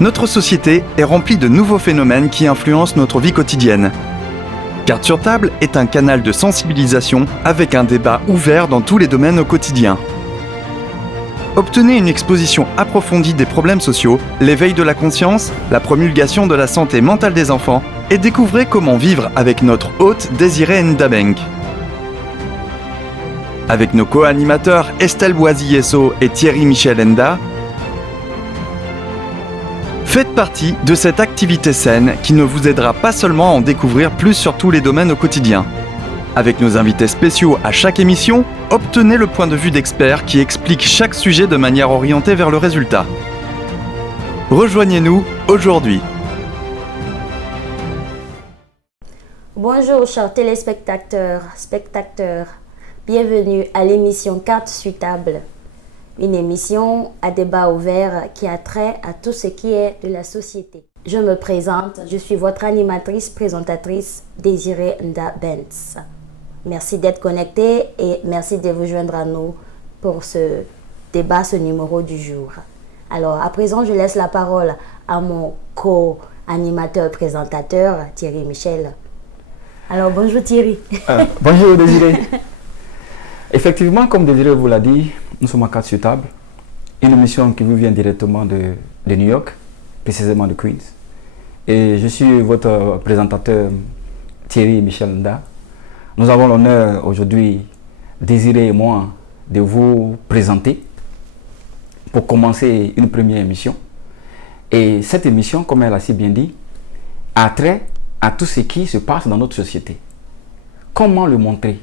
Notre société est remplie de nouveaux phénomènes qui influencent notre vie quotidienne. Cartes sur table est un canal de sensibilisation avec un débat ouvert dans tous les domaines au quotidien. Obtenez une exposition approfondie des problèmes sociaux, l'éveil de la conscience, la promulgation de la santé mentale des enfants et découvrez comment vivre avec notre hôte Désiré Ndabenk. Avec nos co-animateurs Estelle Boisy-Yesso et Thierry Michel Enda, faites partie de cette activité saine qui ne vous aidera pas seulement à en découvrir plus sur tous les domaines au quotidien. Avec nos invités spéciaux à chaque émission, obtenez le point de vue d'experts qui expliquent chaque sujet de manière orientée vers le résultat. Rejoignez-nous aujourd'hui. Bonjour chers téléspectateurs, spectateurs. Bienvenue à l'émission Cartes sur table. Une émission à débat ouvert qui a trait à tout ce qui est de la société. Je me présente, je suis votre animatrice, présentatrice Désiré Ndabenk. Merci d'être connecté et merci de vous joindre à nous pour ce débat, ce numéro du jour. Alors, à présent, je laisse la parole à mon co-animateur, présentateur, Thierry Michel. Alors, bonjour Thierry. Bonjour Désiré. Effectivement, comme Désiré vous l'a dit, nous sommes à Cartes sur table, une émission qui vous vient directement de New York, précisément de Queens. Et je suis votre présentateur Thierry Michel Nda. Nous avons l'honneur aujourd'hui, Désiré et moi, de vous présenter pour commencer une première émission. Et cette émission, comme elle a si bien dit, a trait à tout ce qui se passe dans notre société. Comment le montrer?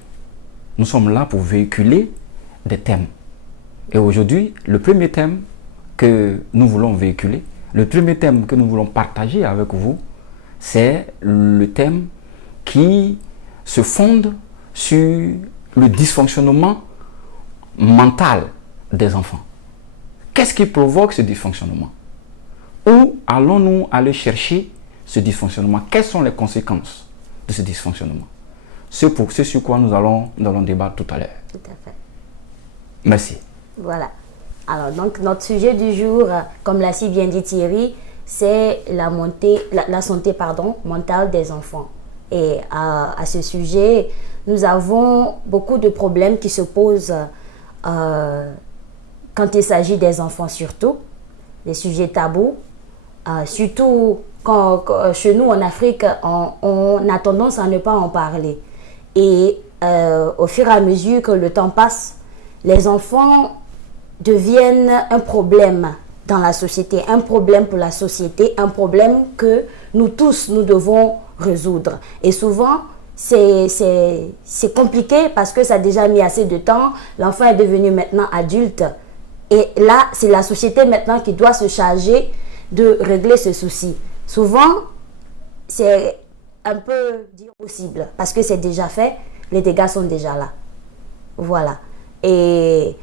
Nous sommes là pour véhiculer des thèmes. Et aujourd'hui, le premier thème que nous voulons véhiculer, le premier thème que nous voulons partager avec vous, c'est le thème qui se fonde sur le dysfonctionnement mental des enfants. Qu'est-ce qui provoque ce dysfonctionnement? Où allons-nous aller chercher ce dysfonctionnement? Quelles sont les conséquences de ce dysfonctionnement? C'est sur quoi nous allons débattre tout à l'heure. Tout à fait. Merci. Voilà. Alors, donc, notre sujet du jour, comme l'a si bien dit Thierry, c'est la santé mentale des enfants. Et à ce sujet, nous avons beaucoup de problèmes qui se posent quand il s'agit des enfants surtout, des sujets tabous, surtout quand chez nous en Afrique, on a tendance à ne pas en parler. Et au fur et à mesure que le temps passe, les enfants deviennent un problème dans la société, un problème pour la société, un problème que nous tous, nous devons résoudre. Et souvent, c'est compliqué parce que ça a déjà mis assez de temps. L'enfant est devenu maintenant adulte. Et là, c'est la société maintenant qui doit se charger de régler ce souci. Souvent, c'est un peu impossible parce que c'est déjà fait, les dégâts sont déjà là. Voilà. Et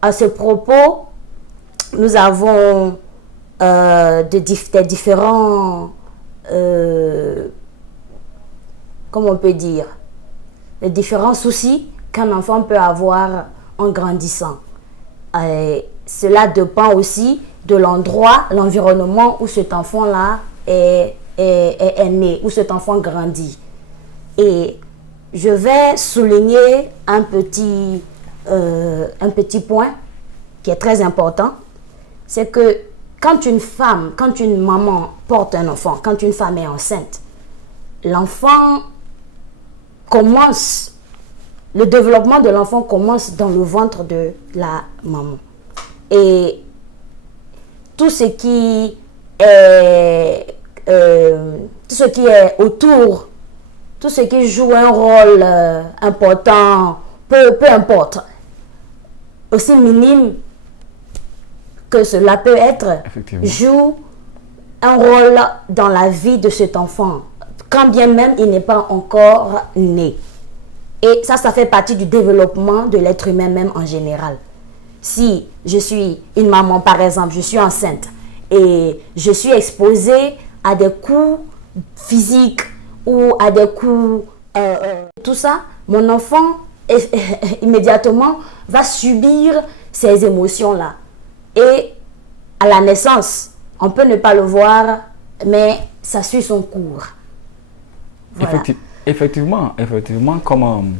à ce propos, nous avons des différents, comment on peut dire, les différents soucis qu'un enfant peut avoir en grandissant. Cela dépend aussi de l'endroit, l'environnement où cet enfant-là est né, où cet enfant grandit. Et je vais souligner un petit point qui est très important, c'est que quand une maman porte un enfant, quand une femme est enceinte, l'enfant commence, le développement de l'enfant commence dans le ventre de la maman. Et tout ce qui est autour, tout ce qui joue un rôle important, peu importe, aussi minime que cela peut être, joue un rôle dans la vie de cet enfant, quand bien même il n'est pas encore né. Et ça fait partie du développement de l'être humain même en général. Si je suis une maman, par exemple, je suis enceinte et je suis exposée à des coups physiques ou à des coups, tout ça, mon enfant immédiatement va subir ces émotions-là. Et à la naissance, on peut ne pas le voir, mais ça suit son cours. Voilà. Effectivement, comme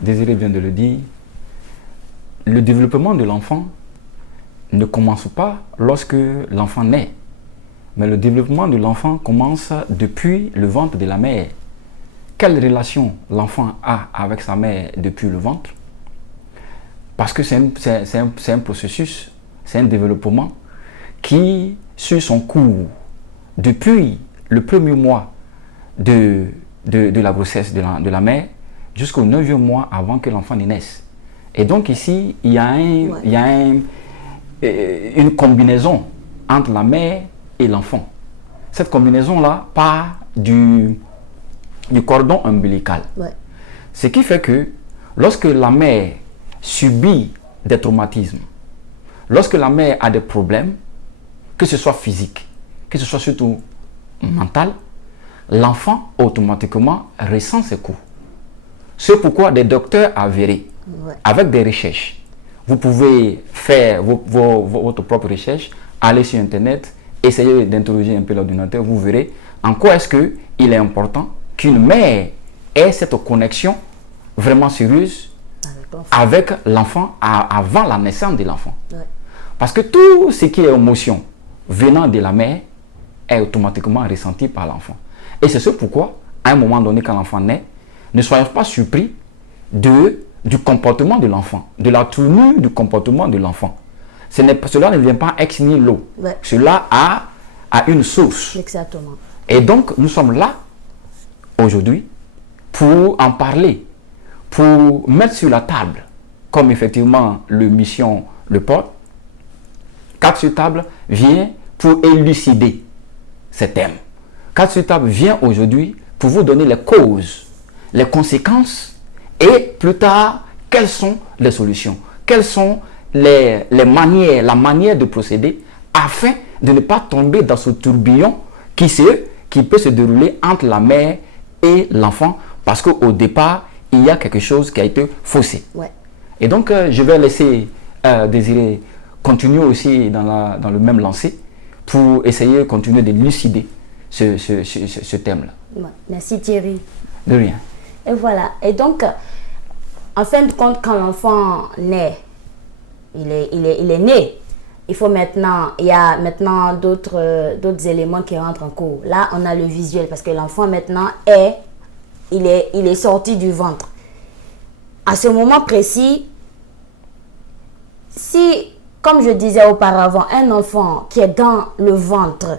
Désiré vient de le dire, le développement de l'enfant ne commence pas lorsque l'enfant naît, mais le développement de l'enfant commence depuis le ventre de la mère. Quelle relation l'enfant a avec sa mère depuis le ventre? Parce que c'est un processus, c'est un développement qui suit son cours depuis le premier mois de la grossesse de la mère jusqu'au 9e mois avant que l'enfant ne naisse. Et donc ici, il y a une combinaison entre la mère et l'enfant. Cette combinaison-là part du cordon ombilical. Ouais. Ce qui fait que lorsque la mère subit des traumatismes, lorsque la mère a des problèmes, que ce soit physique, que ce soit surtout mental, l'enfant automatiquement ressent ses coups. C'est pourquoi des docteurs avérés, avec des recherches, vous pouvez faire votre propre recherche, aller sur Internet, essayer d'interroger un peu l'ordinateur, vous verrez en quoi est-ce qu'il est important qu'une mère ait cette connexion vraiment sérieuse avec l'enfant avant la naissance de l'enfant. Ouais. Parce que tout ce qui est émotion venant de la mère est automatiquement ressenti par l'enfant. Et c'est ce pourquoi, à un moment donné, quand l'enfant naît, ne soyons pas surpris du comportement de l'enfant, de la tenue du comportement de l'enfant. Cela ne vient pas ex nihilo. Ouais. Cela a une source. Exactement. Et donc, nous sommes là, aujourd'hui, pour en parler, pour mettre sur la table, comme effectivement le mission le porte. 4 sur table vient pour élucider ces thèmes. 4 sur table vient aujourd'hui pour vous donner les causes, les conséquences et plus tard, quelles sont les solutions, quelles sont la manière de procéder afin de ne pas tomber dans ce tourbillon qui peut se dérouler entre la mère et l'enfant parce qu'au départ, il y a quelque chose qui a été faussé. Ouais. Et donc, je vais laisser Désiré continuer aussi dans le même lancer pour essayer de continuer de lucider ce thème-là. Ouais. Merci Thierry. De rien. Et voilà. Et donc, en fin de compte, quand l'enfant naît, il est né. Il y a maintenant d'autres éléments qui rentrent en cours. Là, on a le visuel parce que l'enfant maintenant il est sorti du ventre. À ce moment précis, si, comme je disais auparavant, un enfant qui est dans le ventre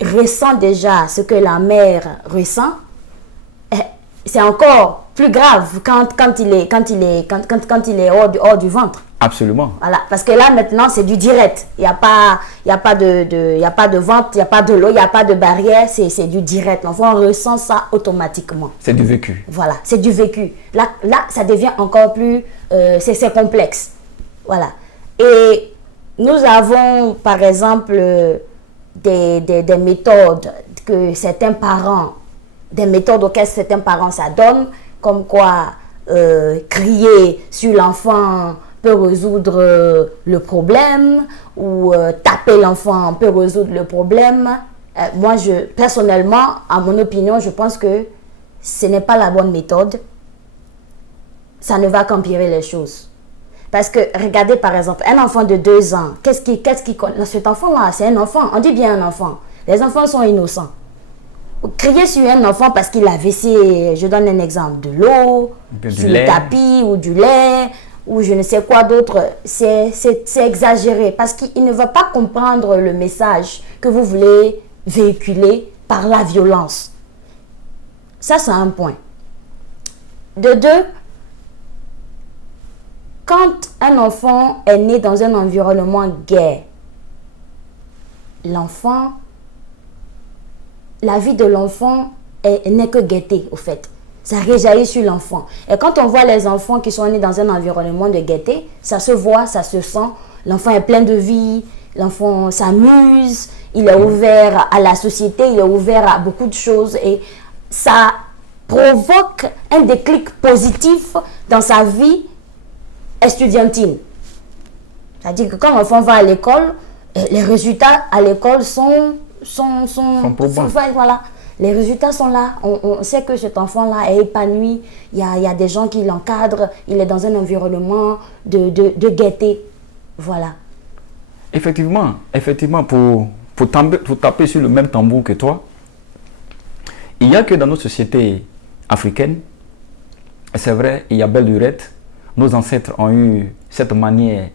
ressent déjà ce que la mère ressent, c'est encore plus grave quand il est hors du ventre. Absolument. Voilà, parce que là maintenant c'est du direct. Il y a pas de ventre, il n'y a pas de l'eau, il n'y a pas de barrière, c'est du direct. L'enfant ressent ça automatiquement. C'est du vécu. Voilà, c'est du vécu. Là ça devient encore plus c'est complexe. Voilà. Et nous avons par exemple des méthodes auxquelles certains parents s'adonnent, comme quoi crier sur l'enfant peut résoudre le problème, ou taper l'enfant peut résoudre le problème. Moi, personnellement, à mon opinion, je pense que ce n'est pas la bonne méthode. Ça ne va qu'empirer les choses. Parce que, regardez par exemple, un enfant de 2 ans, qu'est-ce qu'il connaît? Cet enfant-là, c'est un enfant. On dit bien un enfant. Les enfants sont innocents. Crier sur un enfant parce qu'il a versé, je donne un exemple, de l'eau, sur le tapis ou du lait, ou je ne sais quoi d'autre, c'est exagéré. Parce qu'il ne va pas comprendre le message que vous voulez véhiculer par la violence. Ça, c'est un point. De 2, quand un enfant est né dans un environnement gai, la vie de l'enfant n'est que gaieté, au fait. Ça réjaillit sur l'enfant. Et quand on voit les enfants qui sont nés dans un environnement de gaieté, ça se voit, ça se sent. L'enfant est plein de vie, l'enfant s'amuse, il est ouvert à la société, il est ouvert à beaucoup de choses. Et ça provoque un déclic positif dans sa vie estudiantine. C'est-à-dire que quand l'enfant va à l'école, les résultats à l'école sont probants. voilà. Les résultats sont là. On sait que cet enfant-là est épanoui. Il y a des gens qui l'encadrent. Il est dans un environnement de gaieté. Voilà. Effectivement, pour taper sur le même tambour que toi, il n'y a que dans nos sociétés africaines, c'est vrai, il y a belle lurette, nos ancêtres ont eu cette manière,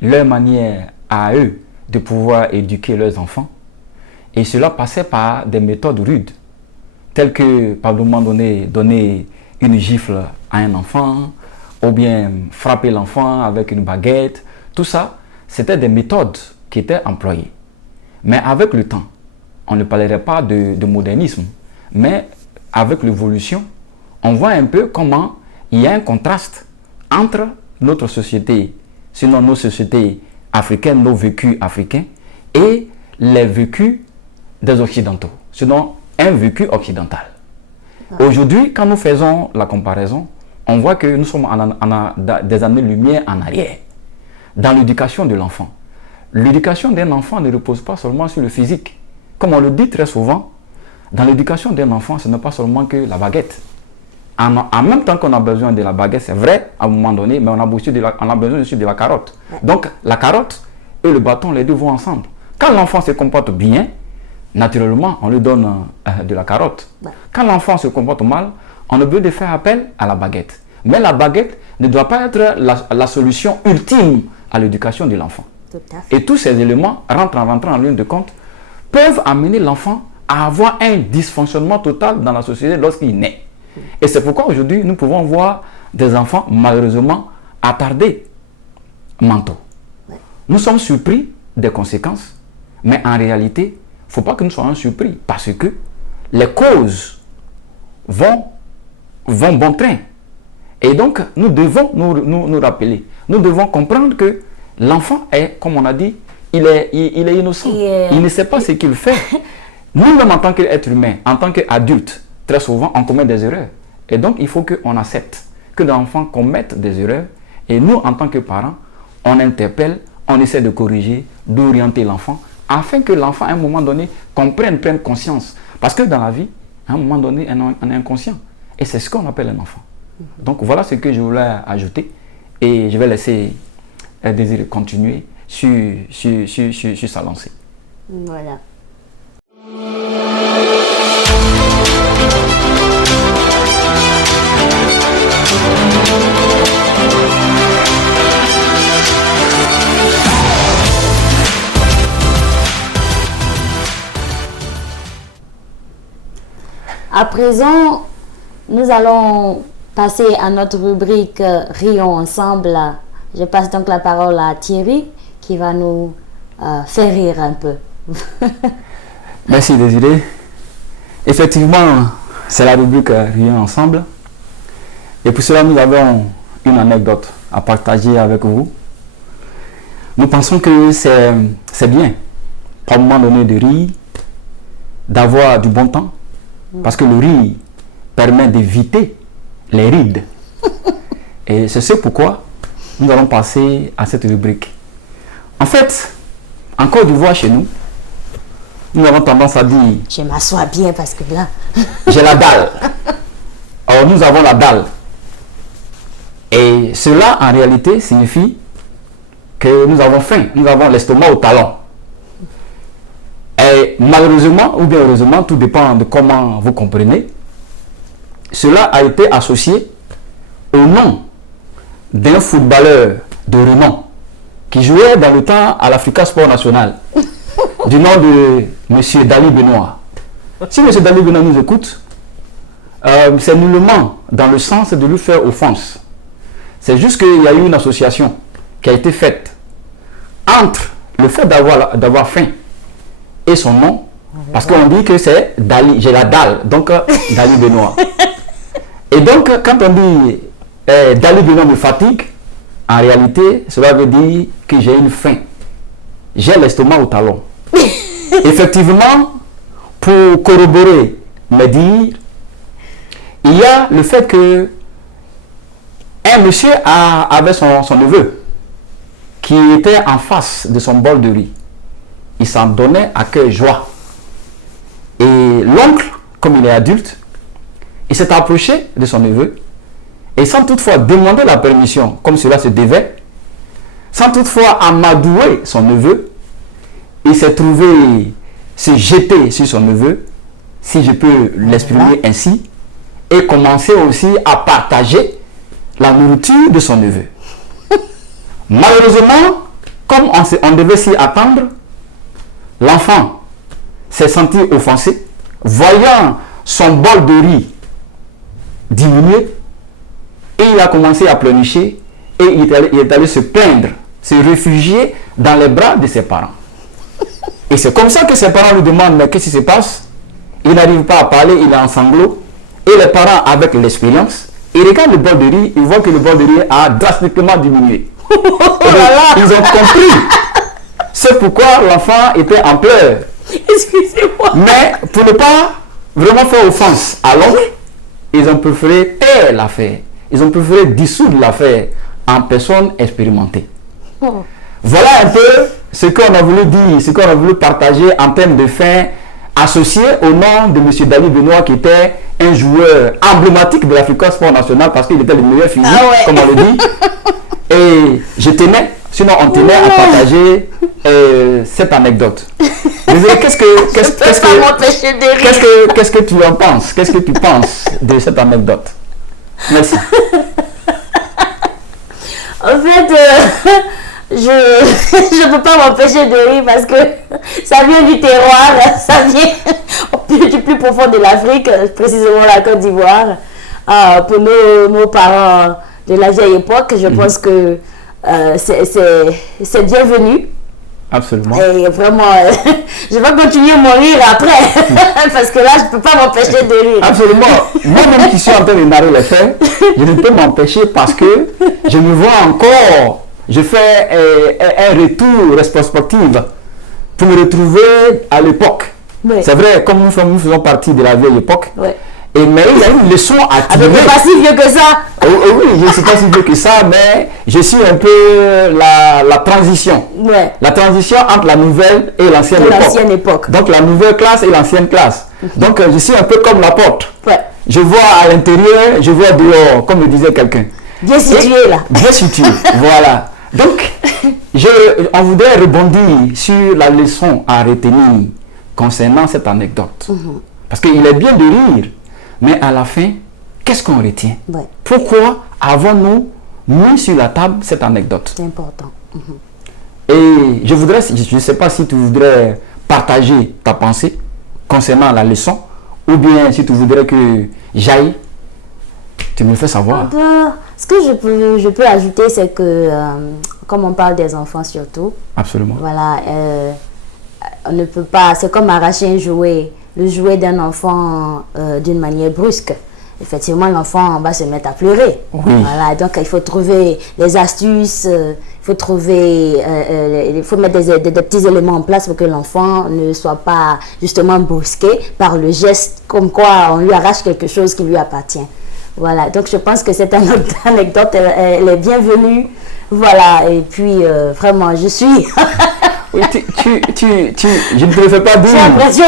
leur manière à eux de pouvoir éduquer leurs enfants. Et cela passait par des méthodes rudes, telles que, par le moment donner une gifle à un enfant, ou bien frapper l'enfant avec une baguette. Tout ça, c'était des méthodes qui étaient employées. Mais avec le temps, on ne parlerait pas de modernisme, mais avec l'évolution, on voit un peu comment il y a un contraste entre notre société, sinon nos sociétés africaines, nos vécus africains, et les vécus des Occidentaux, sinon un vécu occidental. Aujourd'hui, quand nous faisons la comparaison, on voit que nous sommes des années-lumière en arrière dans l'éducation de l'enfant. L'éducation d'un enfant ne repose pas seulement sur le physique. Comme on le dit très souvent, dans l'éducation d'un enfant, ce n'est pas seulement que la baguette. En même temps qu'on a besoin de la baguette, c'est vrai, à un moment donné, mais on a besoin aussi de la carotte. Donc, la carotte et le bâton, les deux vont ensemble. Quand l'enfant se comporte bien, naturellement, on lui donne de la carotte. Quand l'enfant se comporte mal, on a besoin de faire appel à la baguette. Mais la baguette ne doit pas être la solution ultime à l'éducation de l'enfant. Et tous ces éléments, rentrant en ligne de compte, peuvent amener l'enfant à avoir un dysfonctionnement total dans la société lorsqu'il naît. Et c'est pourquoi aujourd'hui, nous pouvons voir des enfants malheureusement attardés mentaux. Nous sommes surpris des conséquences, mais en réalité, il ne faut pas que nous soyons surpris parce que les causes vont bon train. Et donc, nous devons nous rappeler, nous devons comprendre que l'enfant est, comme on a dit, il est innocent. Il ne sait pas ce qu'il fait. Nous-mêmes, en tant qu'être humain, en tant qu'adulte, très souvent, on commet des erreurs. Et donc, il faut qu'on accepte que l'enfant commette des erreurs. Et nous, en tant que parents, on interpelle, on essaie de corriger, d'orienter l'enfant, afin que l'enfant, à un moment donné, prenne conscience. Parce que dans la vie, à un moment donné, on est inconscient. Et c'est ce qu'on appelle un enfant. Donc, voilà ce que je voulais ajouter. Et je vais laisser Désiré continuer sur sa lancée. Voilà. À présent, nous allons passer à notre rubrique Rions ensemble. Je passe donc la parole à Thierry qui va nous faire rire un peu. Merci Désiré. Effectivement, c'est la rubrique Rions ensemble. Et pour cela, nous avons une anecdote à partager avec vous. Nous pensons que c'est bien, par un moment donné, de rire, d'avoir du bon temps, parce que le rire permet d'éviter les rides. Et c'est pourquoi nous allons passer à cette rubrique. En fait, en Côte d'Ivoire, chez nous, nous avons tendance à dire... Je m'assois bien parce que là... J'ai la dalle. Alors, nous avons la dalle. Et cela, en réalité, signifie que nous avons faim. Nous avons l'estomac au talon. Et malheureusement, ou bien heureusement, tout dépend de comment vous comprenez, cela a été associé au nom d'un footballeur de renom qui jouait dans le temps à l'Africa Sport National, du nom de M. Dali Benoît. Si M. Dali Benoît nous écoute, c'est nullement dans le sens de lui faire offense. C'est juste qu'il y a eu une association qui a été faite entre le fait d'avoir faim et son nom, parce qu'on dit que c'est Dali, j'ai la dalle, donc Dali Benoît. Et donc, quand on dit Dali Benoît me fatigue, en réalité, cela veut dire que j'ai une faim. J'ai l'estomac au talon. Effectivement, pour corroborer mes dires, il y a le fait que un monsieur avait son neveu qui était en face de son bol de riz. il s'en donnait à cœur joie. Et l'oncle, comme il est adulte, il s'est approché de son neveu et sans toutefois demander la permission, comme cela se devait, sans toutefois amadouer son neveu, il s'est trouvé se jeter sur son neveu, si je peux l'exprimer ainsi, et commencer aussi à partager la nourriture de son neveu. Malheureusement, comme on devait s'y attendre, l'enfant s'est senti offensé, voyant son bol de riz diminuer, et il a commencé à pleurnicher, et il est allé se plaindre, se réfugier dans les bras de ses parents. Et c'est comme ça que ses parents lui demandent, mais qu'est-ce qui se passe? Il n'arrive pas à parler, il est en sanglots, et les parents, avec l'expérience, ils regardent le bol de riz, ils voient que le bol de riz a drastiquement diminué. Ils ont compris. C'est pourquoi l'enfant était en pleurs. Excusez-moi. Mais pour ne pas vraiment faire offense à l'oncle, ils ont préféré taire l'affaire. Ils ont préféré dissoudre l'affaire en personne expérimentée. Voilà un peu ce qu'on a voulu dire, ce qu'on a voulu partager en termes de faits associé au nom de M. David Benoît, qui était un joueur emblématique de l'Africa Sport National parce qu'il était le meilleur physique, comme on le dit. Et je tenais, sinon on tenait à partager cette anecdote. Désolé, qu'est-ce que tu en penses? Qu'est-ce que tu penses de cette anecdote? Merci. En fait, je ne peux pas m'empêcher de rire parce que ça vient du terroir, ça vient du plus profond de l'Afrique, précisément la Côte d'Ivoire. Pour nos parents de la vieille époque, je pense que c'est bienvenu. Absolument. Et vraiment, je vais continuer mon rire après, parce que là, je ne peux pas m'empêcher de rire. Absolument. Moi-même qui suis en train de narrer les faits, je ne peux m'empêcher parce que je me vois encore, je fais un retour rétrospective pour me retrouver à l'époque. Oui. C'est vrai, comme nous faisons partie de la vieille époque. Oui. Et mais il y a une leçon à tirer. Mais pas si vieux que ça. Oui, je ne suis pas si vieux que ça, mais je suis un peu la transition. Ouais. La transition entre la nouvelle et l'ancienne époque. Donc la nouvelle classe et l'ancienne classe. Donc je suis un peu comme la porte. Ouais. Je vois à l'intérieur, je vois dehors, comme le disait quelqu'un. Bien situé là. Bien situé, voilà. Donc, on voudrait rebondir sur la leçon à retenir concernant cette anecdote. Parce qu'il est bien de rire, mais à la fin, qu'est-ce qu'on retient? Ouais. Pourquoi avons-nous mis sur la table cette anecdote? C'est important. Et je ne sais pas si tu voudrais partager ta pensée concernant la leçon, ou bien si tu voudrais que j'aille, tu me fais savoir. Ce que je peux ajouter, c'est que, comme on parle des enfants surtout, Absolument. voilà, on ne peut pas, c'est comme arracher un jouet, le jouet d'un enfant d'une manière brusque. Effectivement, l'enfant va se mettre à pleurer. Oui. Voilà, donc il faut trouver les astuces, il faut mettre des petits éléments en place pour que l'enfant ne soit pas justement brusqué par le geste, comme quoi on lui arrache quelque chose qui lui appartient. Voilà, donc je pense que cette anecdote, elle est bienvenue. Voilà, et puis vraiment, je suis... Oui, je ne te le fais pas dire. J'ai l'impression...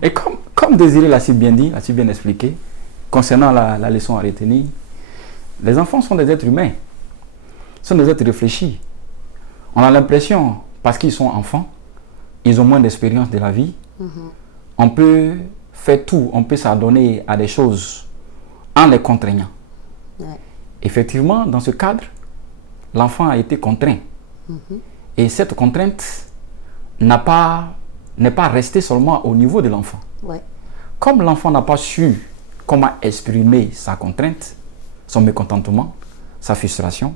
Et comme Désiré l'a si bien dit, l'a si bien expliqué, concernant la leçon à retenir, les enfants sont des êtres humains, sont des êtres réfléchis. On a l'impression, parce qu'ils sont enfants, ils ont moins d'expérience de la vie, on peut faire tout, on peut s'adonner à des choses en les contraignant. Ouais. Effectivement, dans ce cadre, l'enfant a été contraint. Et cette contrainte n'est pas restée seulement au niveau de l'enfant. Ouais. Comme l'enfant n'a pas su comment exprimer sa contrainte, son mécontentement, sa frustration,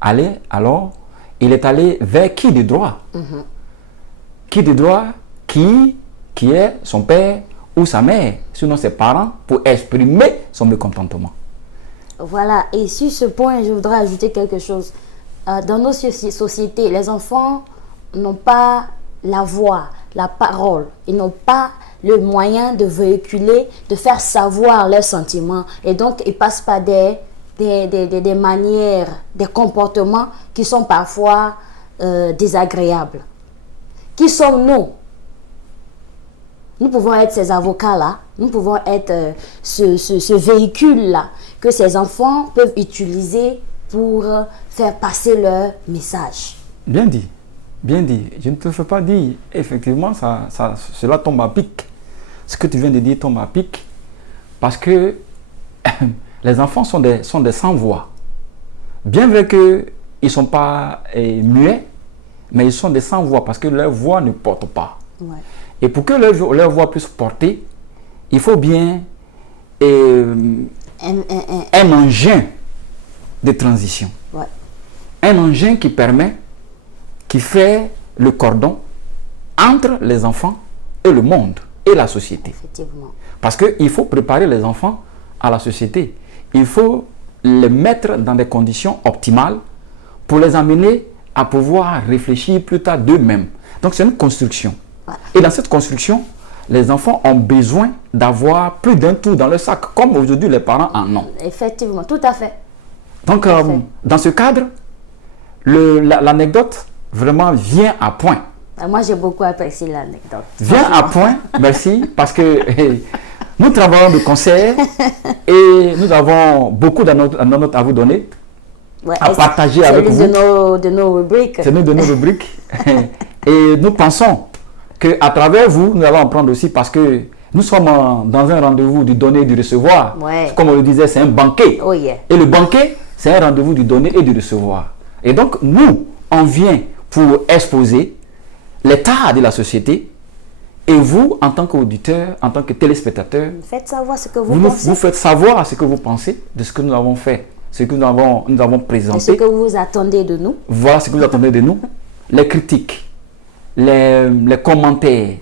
alors il est allé vers qui de droit? Qui de droit? Qui est son père ou sa mère, sinon ses parents, pour exprimer son mécontentement. Voilà, et sur ce point, je voudrais ajouter quelque chose. dans nos sociétés, les enfants n'ont pas la voix, la parole. Ils n'ont pas le moyen de véhiculer, de faire savoir leurs sentiments. Et donc, ils passent par des manières, des comportements qui sont parfois désagréables. Qui sommes-nous? Nous pouvons être ces avocats-là, nous pouvons être ce véhicule-là que ces enfants peuvent utiliser pour faire passer leur message. Bien dit, bien dit. Je ne te fais pas dire, effectivement, cela tombe à pic. Ce que tu viens de dire tombe à pic, parce que les enfants sont des sans-voix. Bien vrai qu'ils ne sont pas muets, mais ils sont des sans-voix parce que leur voix ne porte pas. Ouais. Et pour que leur voix puisse porter, il faut bien un engin de transition. Ouais. Un engin qui fait le cordon entre les enfants et le monde et la société. Effectivement. Parce qu'il faut préparer les enfants à la société. Il faut les mettre dans des conditions optimales pour les amener à pouvoir réfléchir plus tard d'eux-mêmes. Donc c'est une construction. Et dans cette construction, les enfants ont besoin d'avoir plus d'un tour dans le sac, comme aujourd'hui les parents en ont. Effectivement, tout à fait. Donc dans ce cadre, l'anecdote vraiment vient à point. Moi, j'ai beaucoup apprécié l'anecdote. Vient à point, merci, parce que nous travaillons de concert et nous avons beaucoup d'anecdotes à vous donner, Ouais, à partager avec vous. De nos rubriques. C'est de nos rubriques. Et nous pensons qu'à travers vous, nous allons en prendre aussi parce que nous sommes dans un rendez-vous du donner et du recevoir. Ouais. Comme on le disait, c'est un banquet. Oh yeah. Et le banquet, c'est un rendez-vous du donner et du recevoir. Et donc, nous, on vient pour exposer l'état de la société. Et vous, en tant qu'auditeur, en tant que téléspectateur, Faites savoir ce que vous pensez. vous faites savoir ce que vous pensez de ce que nous avons fait, ce que nous avons présenté. Et ce que vous attendez de nous. Voilà ce que vous attendez de nous. Les critiques, les commentaires,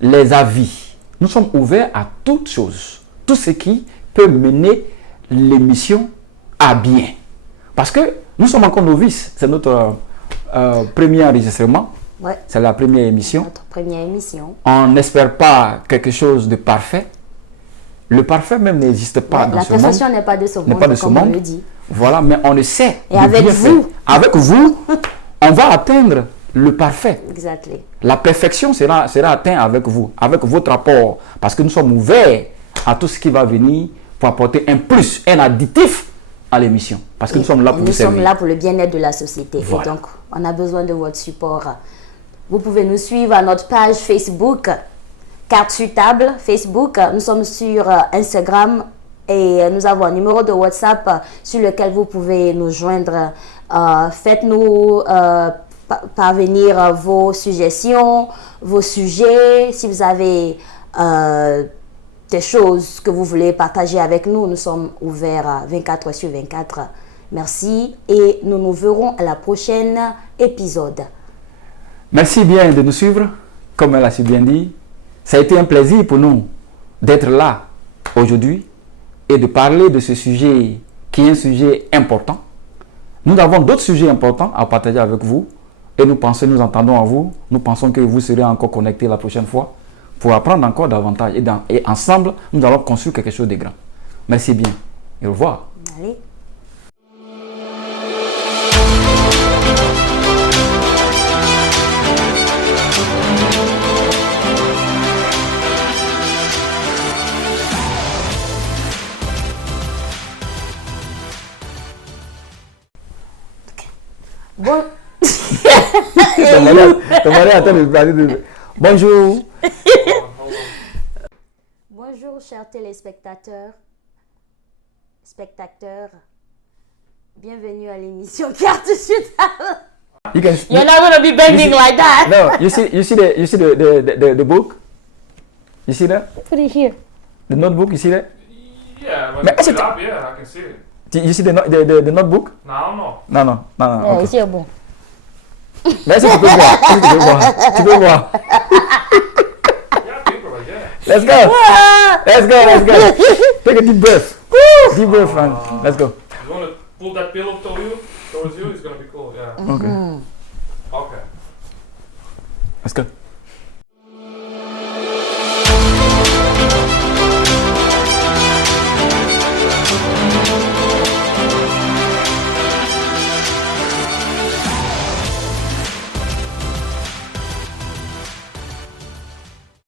les avis. Nous sommes ouverts à toutes choses. Tout ce qui peut mener l'émission à bien. Parce que nous sommes encore novices. C'est notre premier enregistrement. Ouais. C'est la première émission. Notre première émission. On n'espère pas quelque chose de parfait. Le parfait même n'existe pas dans La ce monde. perfection n'est pas de ce monde, N'est pas de ce comme on monde. le dit. Voilà, mais on le sait. Et avec vous. Avec vous, on va atteindre le parfait. Exactement. La perfection sera atteinte avec vous, avec votre apport. Parce que nous sommes ouverts à tout ce qui va venir pour apporter un plus, un additif à l'émission. Parce que nous sommes là pour vous servir. Nous sommes là pour le bien-être de la société. Voilà. Et donc, on a besoin de votre support. Vous pouvez nous suivre à notre page Facebook, Carte sur table, Facebook. Nous sommes sur Instagram et nous avons un numéro de WhatsApp sur lequel vous pouvez nous joindre. Faites-nous parvenir vos suggestions, vos sujets. Si vous avez des choses que vous voulez partager avec nous, nous sommes ouverts 24 heures sur 24. Merci et nous nous verrons à la prochaine épisode. Merci bien de nous suivre, comme elle a si bien dit. Ça a été un plaisir pour nous d'être là aujourd'hui et de parler de ce sujet qui est un sujet important. Nous avons d'autres sujets importants à partager avec vous et nous entendons en vous. Nous pensons que vous serez encore connectés la prochaine fois pour apprendre encore davantage. Et ensemble, nous allons construire quelque chose de grand. Merci bien et au revoir. Allez. Bon. Bonjour. Bonjour chers téléspectateurs, spectateurs. Bienvenue à l'émission Carte sur table. You're not going to be bending like that. No, you see the book? You see that? Put it here. The notebook, you see that? Yeah, when Man, you put is it it- up, yeah, I can see it. You see the notebook? Now, no. Non. Yeah, ok. aussi est bon. Mais est-ce que tu peux voir? Tu peux voir. Yeah, people like that. Let's go. Let's go. Take a deep breath. Deep breath, man. Let's go. You want to pull that pillow towards you? It's going to be cool, yeah. Ok. Okay. Est-ce que